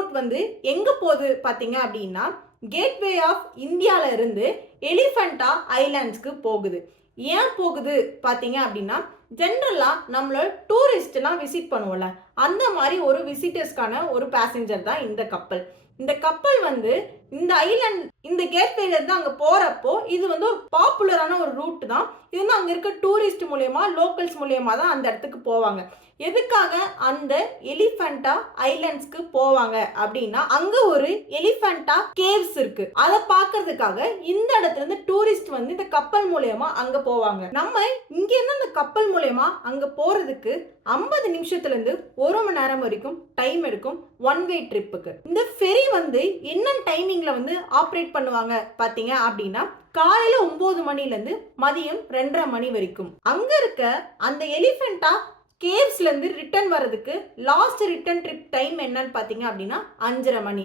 Boat வந்து எங்க போகுது பாத்தீங்க அப்படின்னா கேட்வே ஆஃப் இந்தியால இருந்து எலிஃபண்டா ஐலாண்ட்ஸ்க்கு போகுது. ஏன் போகுது பாத்தீங்க அப்படின்னா ஜென்ரலா நம்மள டூரிஸ்ட்லாம் விசிட் பண்ணுவோம்ல, அந்த மாதிரி ஒரு விசிட்டர்ஸ்க்கான ஒரு பேசஞ்சர் தான் இந்த கப்பல். இந்த கப்பல் வந்து இந்த ஐலாண்ட் இந்த கேட்வேல இருந்து அங்க போறப்போ இது வந்து ஒரு பாப்புலரான ஒரு ரூட் தான். இது வந்து அங்க இருக்க டூரிஸ்ட் மூலியமா லோக்கல்ஸ் மூலியமா தான் அந்த இடத்துக்கு போவாங்க. எதுக்காக அந்த எலிஃபண்டா ஐலாண்ட்ஸ்க்கு போவாங்க அப்படின்னா அங்க ஒரு எலிஃபண்டா கேவ்ஸ் இருக்கு. அதை பார்க்கிறதுக்காக இந்த இடத்துல இருந்து டூரிஸ்ட் வந்து இந்த கப்பல் மூலியமா அங்க போவாங்க. நம்ம இங்க இருந்து அந்த கப்பல் மூலியமா அங்க போறதுக்கு 50 நிமிஷத்துல இருந்து 1 மணி நேரம் வரைக்கும் டைம் எடுக்கும் ஒன் வே ட்ரிப்புக்கு. இந்த ஃபெரி வந்து என்ன டைமிங்ல வந்து ஆப்ரேட் பண்ணுவாங்க பாத்தீங்க அப்படின்னா காலையில 9 மணில இருந்து மதியம் 2:30 மணி வரைக்கும். அங்க இருக்க அந்த எலிஃபண்டா கேவ்ஸ்ல இருந்து ரிட்டர்ன் வரதுக்கு லாஸ்ட் ரிட்டர்ன் ட்ரிப் டைம் என்னன்னு பாத்தீங்க அப்படின்னா 5:30 மணி.